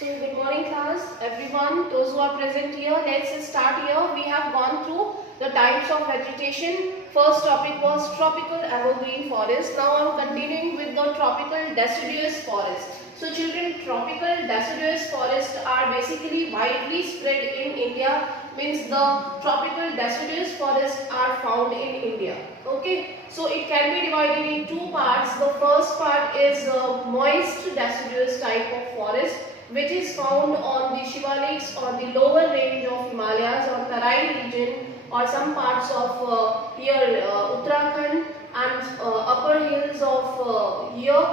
So good morning class, everyone, those who are present here. Let's start here. We have gone through the types of vegetation. First topic was tropical evergreen forest. Now I am continuing with the tropical deciduous forest. So children, tropical deciduous forests are basically widely spread in India. Means the tropical deciduous forests are found in India. Okay, so it can be divided in two parts. The first part is moist deciduous type of forest, which is found on the Shivaliks or the lower range of Himalayas or Tarai region or some parts of here Uttarakhand and upper hills of here.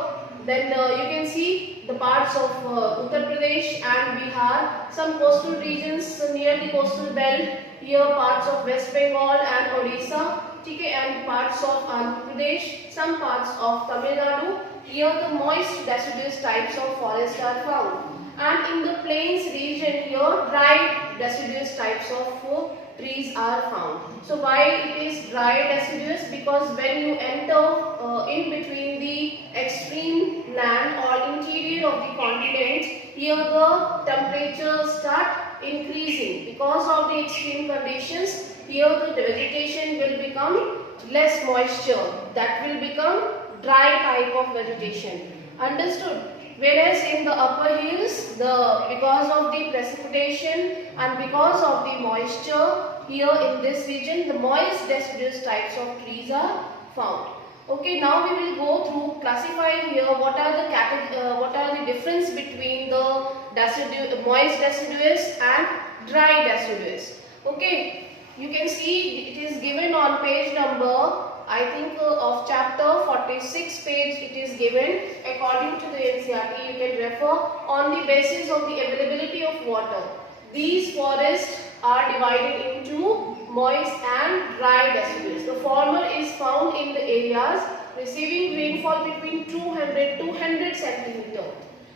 Then you can see the parts of Uttar Pradesh and Bihar, some coastal regions near the coastal belt, here parts of West Bengal and Odisha, and parts of Andhra Pradesh, some parts of Tamil Nadu. Here the moist deciduous types of forest are found. And in the plains region here, dry deciduous types of trees are found. So why it is dry deciduous? Because when you enter in between the extreme land or interior of the continent, here the temperatures start increasing. Because of the extreme conditions, here the vegetation will become less moisture. That will become dry type of vegetation. Understood? Whereas in the upper hills, because of the precipitation and because of the moisture, here in this region, the moist deciduous types of trees are found. Okay, now we will go through classifying here what are the difference between the moist deciduous and dry deciduous. Okay, you can see it is given on page number, I think of chapter 46 page it is given. According to the NCERT, you can refer on the basis of the availability of water. These forests are divided into moist and dry deciduous. The former is found in the areas receiving rainfall between 200 centimeter.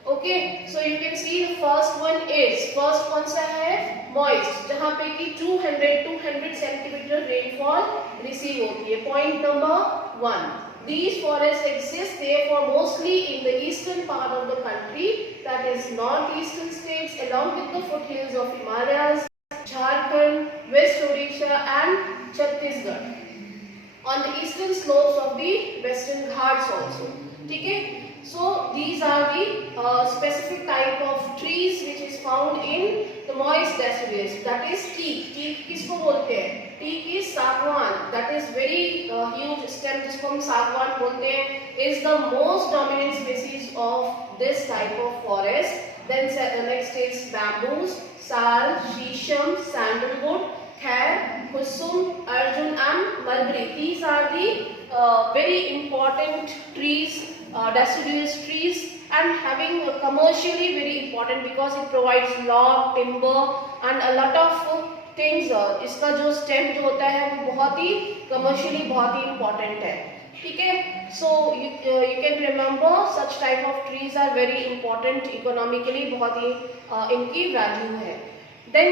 Okay, so you can see the first one कौन सा है moist, जहाँ पे कि 200 centimeter rainfall receive होती है. Point number 1. These forests exist therefore mostly in the eastern part of the country, that is northeastern states along with the foothills of Himalayas, Jharkhand, West Odisha and Chhattisgarh. On the eastern slopes of the western Ghats also. ठीक है? So these are the specific type of trees which is found in the moist deciduous. That is teak. Teak किसको बोलते हैं? Teak is सागवान. That is very huge stem जिसको हम सागवान बोलते हैं. Is the most dominant species of this type of forest. Then the next is bamboos, sal, shisham, sandalwood, khair, kusum, arjun and mulberry. These are the very important trees, deciduous trees, and having commercially very important because it provides log, timber and a lot of things. इसका जो stem जो होता है वो बहुत ही commercially बहुत ही important है. ठीक है? So you can remember such type of trees are very important economically, बहुत ही इनकी value है. Then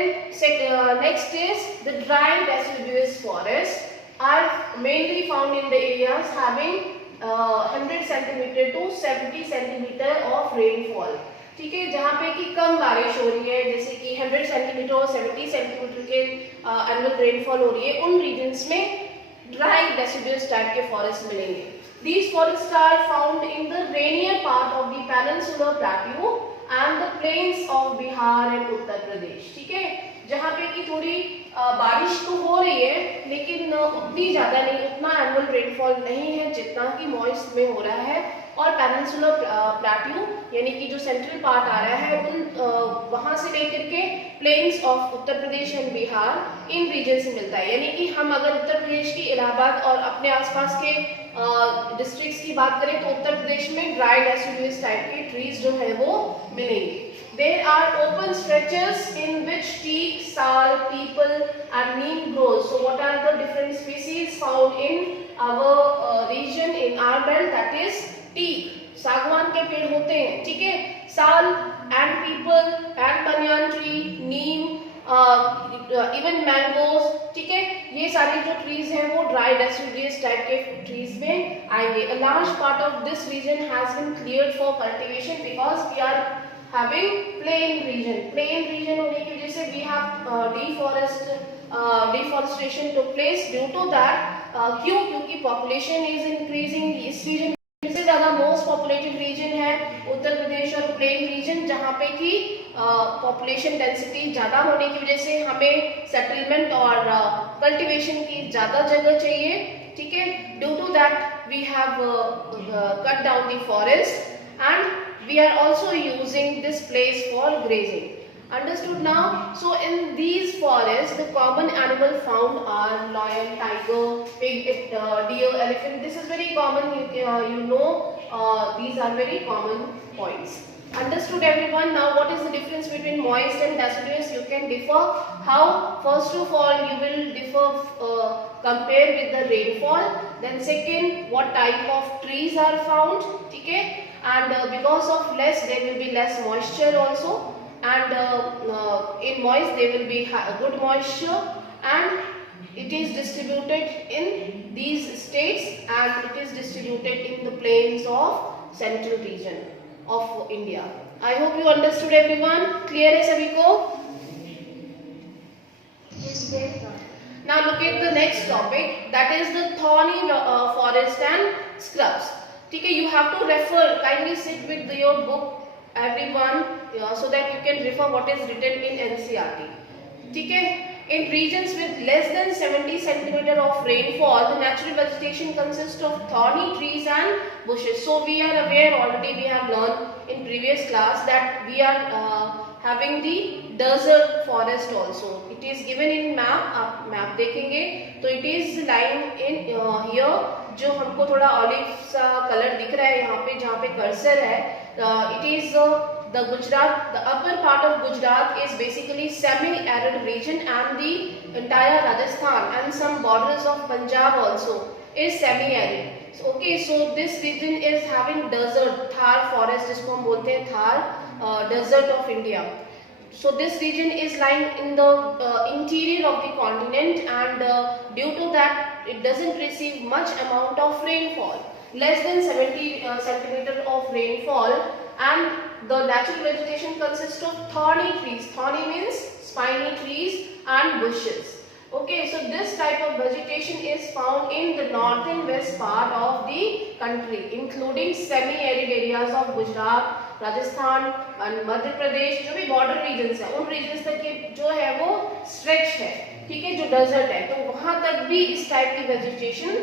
next is the dry deciduous forests are mainly found in the areas having 100 centimeter to 70 centimeter of rainfall. ठीक है, जहाँ पे कि कम बारिश हो रही है, जैसे कि 100 सेंटीमीटर और 70 सेंटीमीटर के एनुअल रेनफॉल हो रही है, उन रीजन्स में ड्राई डेसिडुअस टाइप के फॉरेस्ट मिलेंगे. These forests are found in the rainier part of the peninsular plateau and the plains of Bihar and Uttar Pradesh. ठीक है, जहाँ पे कि थोड़ी बारिश तो हो रही है लेकिन उतनी ज़्यादा नहीं, उतना एनुअल रेनफॉल नहीं है जितना कि मॉइस्ट में हो रहा है. और पेनिनसुलर प्लेट्यू यानी कि जो सेंट्रल पार्ट आ रहा है उन वहाँ से लेकर के plains of Uttar Pradesh and Bihar इन रीजन से मिलता है. यानी कि हम अगर उत्तर प्रदेश की इलाहाबाद और अपने आसपास के डिस्ट्रिक्ट्स की बात करें तो उत्तर प्रदेश में ड्राई डेसिडुअस टाइप के ट्रीज जो है वो मिलेंगे. There are open stretches in which teak, sal, peepal and neem grows. So what are the different species found in our region, in our belt? That is teak. सागवान के पेड़ होते हैं. ठीक है? साल and peepal and banyan tree, neem, even mangoes. ठीक है? ये सारी जो trees हैं वो dry deciduous type के trees में आएंगे. A large part of this region has been cleared for cultivation because we are having plain region. Plain region होने की वजह से we have deforestation took place. Due to that, क्यों? क्योंकि population is increasing. इस region सबसे ज्यादा most populated reason है उत्तर प्रदेश और प्लेन रीजन, जहाँ पे कि पॉपुलेशन डेंसिटी ज्यादा होने की वजह से हमें सेटलमेंट और कल्टीवेशन की ज्यादा जगह चाहिए, ठीक है। Due to that we have cut down the forest and we are also using this place for grazing. Understood now? So in these forests, the common animal found are lion, tiger, pig, deer, elephant. This is very common. You know, these are very common points. Understood, everyone? Now, what is the difference between moist and deciduous? You can differ. How? First of all, you will differ compare with the rainfall. Then, second, what type of trees are found? Okay, and because of less, there will be less moisture also. And in moist there will be good moisture, and it is distributed in these states, and it is distributed in the plains of central region of India. I hope you understood, everyone. Clear है सभी को? Yes, now look at the next topic, that is the thorny forest and scrubs. ठीक है, you have to refer, kindly sit with your book everyone, so that you can refer what is written in NCERT. ठीक है, in regions with less than 70 centimeter of rainfall, the natural vegetation consists of thorny trees and bushes. So we are aware already, we have learned in previous class that we are having the desert forest also. It is given in map, आप map देखेंगे तो it is lying in here, जो हमको थोड़ा olive सा colour दिख रहा है यहाँ पे, जहाँ पे कर्सर है, it is the Gujarat, the upper part of Gujarat is basically semi-arid region, and the entire Rajasthan and some borders of Punjab also is semi-arid. So, okay, so this region is having desert, Thar forest, जिसको हम बोलते हैं Thar desert of India. So this region is lying in the interior of the continent, and due to that it doesn't receive much amount of rainfall, less than 70 centimeter of rainfall, and the natural vegetation consists of thorny trees. Thorny means spiny trees and bushes. Okay, so this type of vegetation is found in the north and west part of the country, including semi-arid areas of Gujarat, Rajasthan और मध्य प्रदेश, जो भी border regions है उन regions तक के जो है वो स्ट्रेच है, ठीक है, जो डेजर्ट है, तो वहां तक भी इस टाइप की वेजिटेशन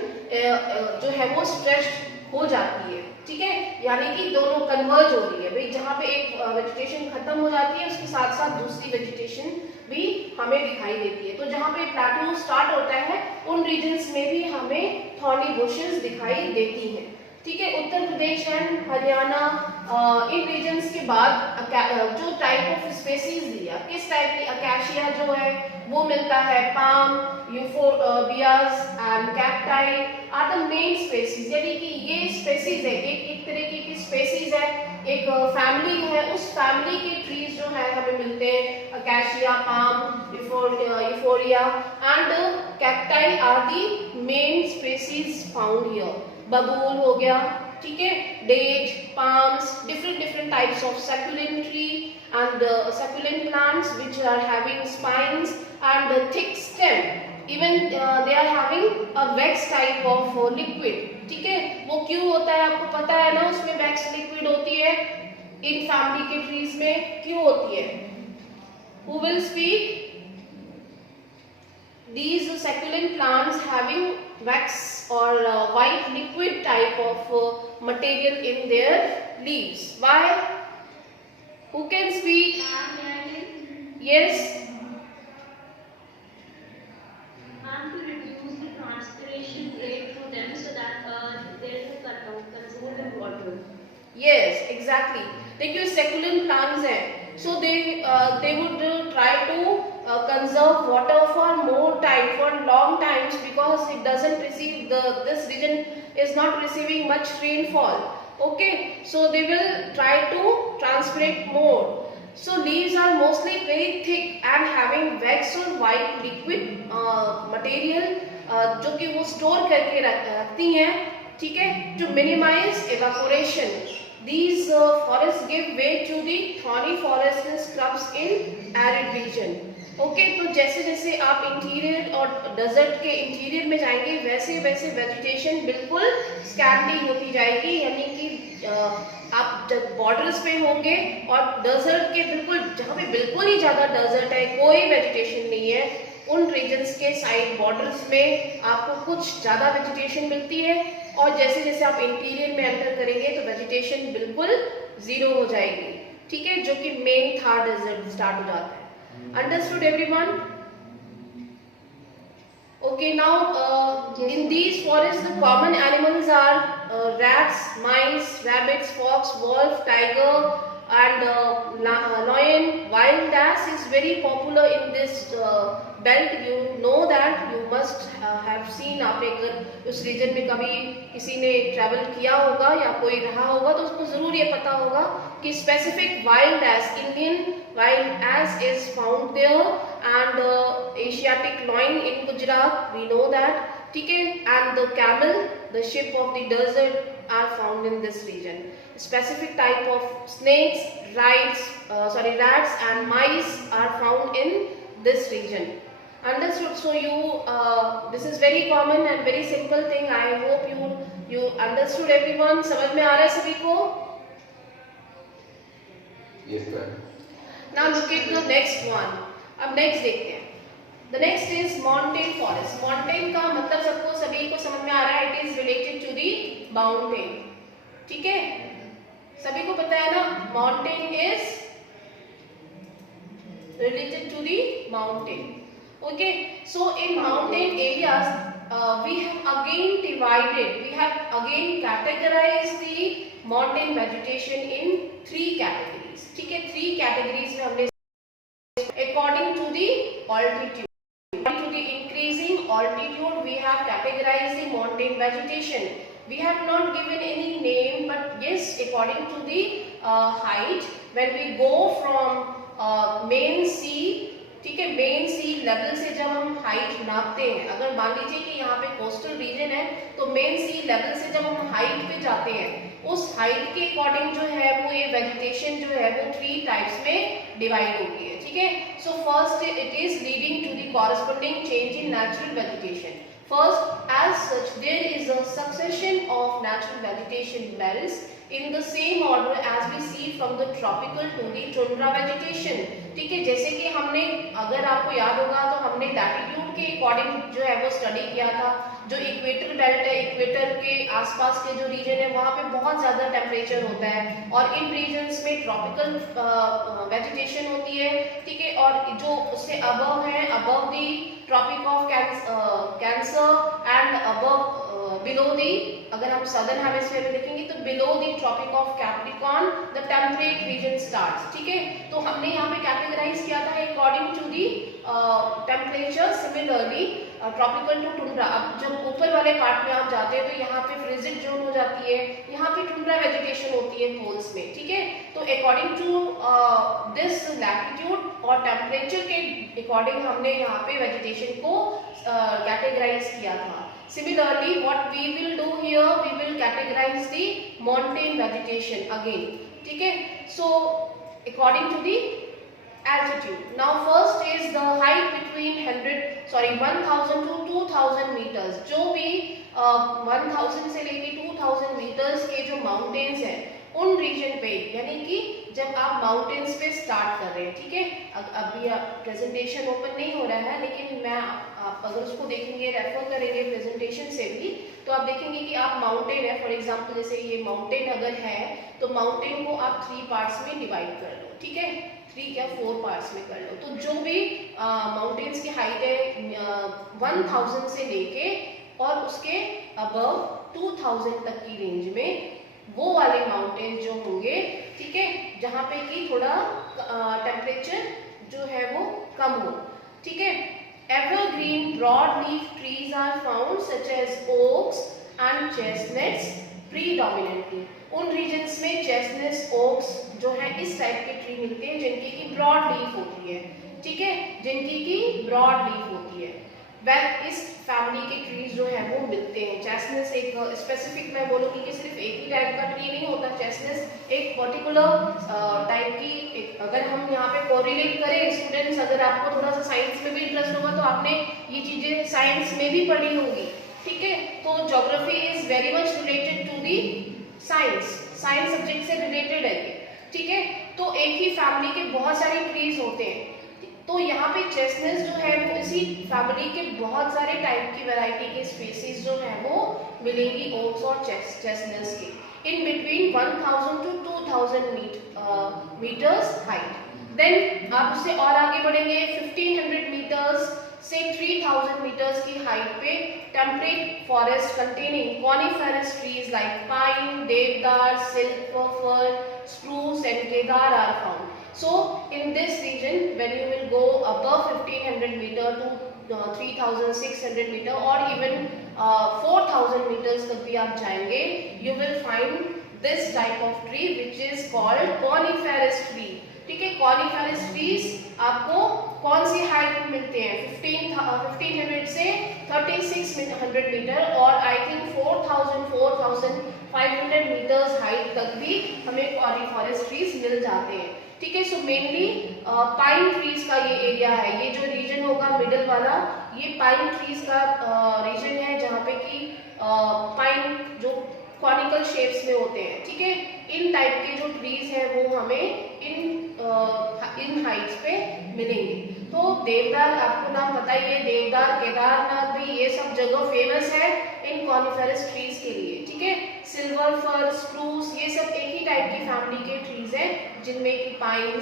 जो है वो स्ट्रेच हो जाती है, ठीक है, यानी कि दोनों कन्वर्ज हो रही है भाई, जहाँ पे एक वेजिटेशन खत्म हो जाती है उसके साथ साथ दूसरी वेजिटेशन भी हमें दिखाई देती है। तो जहाँ पे प्लेटो स्टार्ट होता है उन रीजन्स में भी हमें थॉर्नी बुशेस दिखाई देती हैं, ठीक है। उत्तर Pradesh and Haryana in regions के बाद जो टाइप ऑफ स्पेसीज दिया, किस टाइप की अकेशिया जो है वो मिलता है, palm, euphorbias and cacti are the main species, यानी कि ये स्पेसीज है, एक तरीके की स्पेसीज है, एक फैमिली है, उस फैमिली के ट्रीज जो है हमें मिलते हैं, acacia, palm, euphorbia and cacti are the main species found here. बबूल हो गया, ठीक है, date, palms, different types of succulent tree and succulent plants which are having spines and a thick stem, even they are having a wax type of liquid, ठीक है। वो क्यों होता है आपको पता है ना, उसमें wax liquid होती है इन फैमिली के ट्रीज में, क्यों होती है? Who will speak? These succulent plants having wax or white liquid type of material in their leaves. Why? Who can speak? Yes. To reduce the transpiration rate through them so that there is a control in water. Yes, exactly. देखिए succulent plants हैं, so they would try to conserve water for more time, for long times, because it doesn't receive this region is not receiving much rainfall. Okay, so they will try to transpirate more. So leaves are mostly very thick and having wax or white liquid material जो कि वो store करके रखती हैं, ठीक है, to minimize evaporation. These forests give way to the thorny forests and scrubs in arid region. Okay तो जैसे जैसे आप इंटीरियर और डेजर्ट के इंटीरियर में जाएंगे वैसे वैसे वेजिटेशन बिल्कुल स्कैर्ली होती जाएगी, यानी कि आप जब बॉर्डर्स पे होंगे और डेजर्ट के बिल्कुल जहाँ पे बिल्कुल ही ज़्यादा डेजर्ट है, कोई वेजिटेशन नहीं है, उन रीजन्स के साइड बॉर्डर्स में आपको कुछ ज़्यादा वेजिटेशन मिलती है, और जैसे जैसे आप इंटीरियर में एंटर करेंगे तो वेजिटेशन बिल्कुल ज़ीरो हो जाएगी, ठीक है, जो कि मेन थार डेजर्ट स्टार्ट हो जाता है। Understood everyone? Okay, now in these forests the common animals are rats, mice, rabbits, fox, wolf, tiger and lion. Wild ass is very popular in this belt. You know that, you must have seen. आपने अगर उस reason में कभी किसी ने travel किया होगा या कोई रहा होगा तो उसको जरूर ये पता होगा कि specific wild ass, Indian wild ass is found there, and Asiatic lion in Gujarat, we know that, ठीक है, and the camel, the sheep of the desert, are found in this region. Specific type of snakes, rats and mice are found in this region. Understood? So you this is very common and very simple thing. I hope you understood everyone. समझ में आ रहा है सभी को? Yes, ma'am. Now look at the next one. अब next देखते हैं. The next is mountain forest. Mountain का मतलब सबको सभी को समझ में आ रहा है. It is related to the mountain. ठीक है? सभी को पता है ना? Mountain is related to the mountain. Okay. So in mountain areas, we have again divided. We have again categorized the mountain vegetation in 3 categories. ठीक है, 3 कैटेगरीज में हमने according to the altitude, to the increasing altitude we have categorized the mountain vegetation. We have not given any name, but yes, according to the height, when we go from main sea, ठीक है, main सी level से जब हम height नापते हैं, अगर मान लीजिए कि यहाँ पे कोस्टल रीजन है तो मेन सी लेवल से जब हम हाइट पे जाते हैं, उस हाइट के अकॉर्डिंग जो है वो ये वेजिटेशन जो है वो 3 टाइप्स में डिवाइड होती है, ठीक है। So first it is leading to the corresponding change in natural vegetation. First, as such, there is a succession of natural vegetation belts in the same order as we see from the tropical to the tundra vegetation. ठीक है, जैसे कि हमने, अगर आपको याद होगा तो हमने लैटिट्यूड के अकॉर्डिंग जो है वो स्टडी किया था. जो इक्वेटर बेल्ट है, इक्वेटर के आसपास के जो रीजन है वहाँ पे बहुत ज़्यादा टेम्परेचर होता है और इन रीजन्स में ट्रॉपिकल वेजिटेशन होती है, ठीक है, और जो उससे अबव है, above the tropic of cancer and above below the, अगर हम सदर्न हेमिस्फीयर में देखेंगे तो below the tropic of capricorn the temperate region starts. ठीक है, तो हमने यहाँ पे कैटेगराइज किया था according to the temperature. Similarly tropical to tundra. अब जब ऊपर वाले पार्ट में आप जाते हैं तो यहाँ पे फ्रिजिड जोन हो जाती है, यहाँ पे टुंड्रा वेजिटेशन होती है पोल्स में. ठीक है, तो अकॉर्डिंग टू दिस लैटिट्यूड और टेम्परेचर के अकॉर्डिंग हमने यहाँ पे वेजिटेशन को कैटेगराइज किया था. Similarly, what we will do here, we will categorize the mountain vegetation again. ठीक है, so according to the altitude. Now first is the height between 1000 to 2000 meters. जो भी 1000 से लेके 2000 meters के जो mountains हैं उन रीजन पे, यानी कि जब आप माउंटेन्स पे स्टार्ट कर रहे हैं. ठीक है, अभी प्रेजेंटेशन ओपन नहीं हो रहा है, लेकिन मैं आप अगर उसको देखेंगे, रेफर करेंगे प्रेजेंटेशन से भी, तो आप देखेंगे कि आप माउंटेन है, फॉर एग्जांपल जैसे ये माउंटेन अगर है तो माउंटेन को आप 3 पार्ट्स में डिवाइड कर लो. ठीक है, 3 या 4 पार्ट्स में कर लो. तो जो भी माउंटेन्स की हाइट है 1000 से लेके और उसके अबव 2000 तक की रेंज में, वो वाले माउंटेन जो होंगे, ठीक है, जहाँ पे कि थोड़ा टेम्परेचर जो है वो कम हो. ठीक है, evergreen broadleaf trees are found such as oaks and chestnuts predominantly. उन रीजन्स में चेस्टनट्स, ओक्स जो है इस टाइप के ट्री मिलते हैं जिनकी की ब्रॉड लीफ होती है. ठीक है, जिनकी की ब्रॉड लीफ होती है. वह इस फैमिली के ट्रीज जो है वो मिलते हैं। चेस्टनस एक स्पेसिफिक मैं बोलूँगी कि सिर्फ एक ही टाइप का ट्री नहीं होता, चेस्टनस एक पर्टिकुलर टाइप की एक, अगर हम यहाँ पे कोरिलेट करें स्टूडेंट्स, अगर आपको थोड़ा सा साइंस में भी इंटरेस्ट होगा तो आपने ये चीज़ें साइंस में भी पढ़ी होंगी, ठीक है। तो geography is very much related to the science, science subject से रिलेटेड है ये, ठीक है। तो एक ही फैमिली के बहुत सारे ट्रीज होते हैं, तो यहाँ पे चेस्टनस जो है वो इसी फैमिली के बहुत सारे टाइप की वैरायटी के स्पीसीज जो है वो मिलेंगी ओक्स और चेस्टनस के, in between 1000 to 2000 metres height. Then आप उससे और आगे बढ़ेंगे 1500 मीटर्स से 3000 मीटर्स की हाइट पे temperate forest containing coniferous trees like pine, deodar, silver fir, spruce and kedar are found. So in this region, when you will go above 1500 meter to 3600 meter or even 4000 meters तक भी आप जाएंगे, you will find this type of tree which is called coniferous tree, ठीक है। Coniferous trees आपको कौन सी height में मिलते हैं, 1500 से 3600 मीटर और आई थिंक 4500 मीटर्स हाइट तक भी हमें कॉनिफेरस ट्रीज मिल जाते हैं, ठीक है। सो मेनली पाइन ट्रीज का ये एरिया है, ये जो रीजन होगा मिडल वाला ये पाइन ट्रीज का रीजन है, जहाँ पे कि पाइन जो कॉनिकल शेप्स में होते हैं, ठीक है। इन टाइप के जो ट्रीज हैं वो हमें इन हाइट्स पे मिलेंगे। तो देवदार आपको नाम पता ही है, देवदार, केदारनाथ भी ये सब जगह फेमस है इन कॉनिफेरस ट्रीज के लिए, ठीक है। सिल्वर फर, स्प्रूस ये सब एक ही टाइप की फैमिली के ट्रीज हैं, जिनमें कि पाइन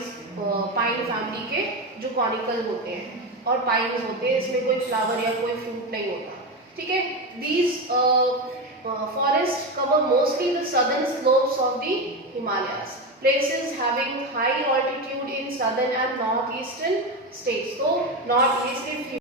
फैमिली के जो कॉनिकल होते हैं और पाइन्स होते हैं, इसमें कोई फ्लावर या कोई फ्रूट नहीं होता, ठीक है। These forests cover mostly the southern slopes of the Himalayas, places having high altitude in southern and northeastern states. So northeast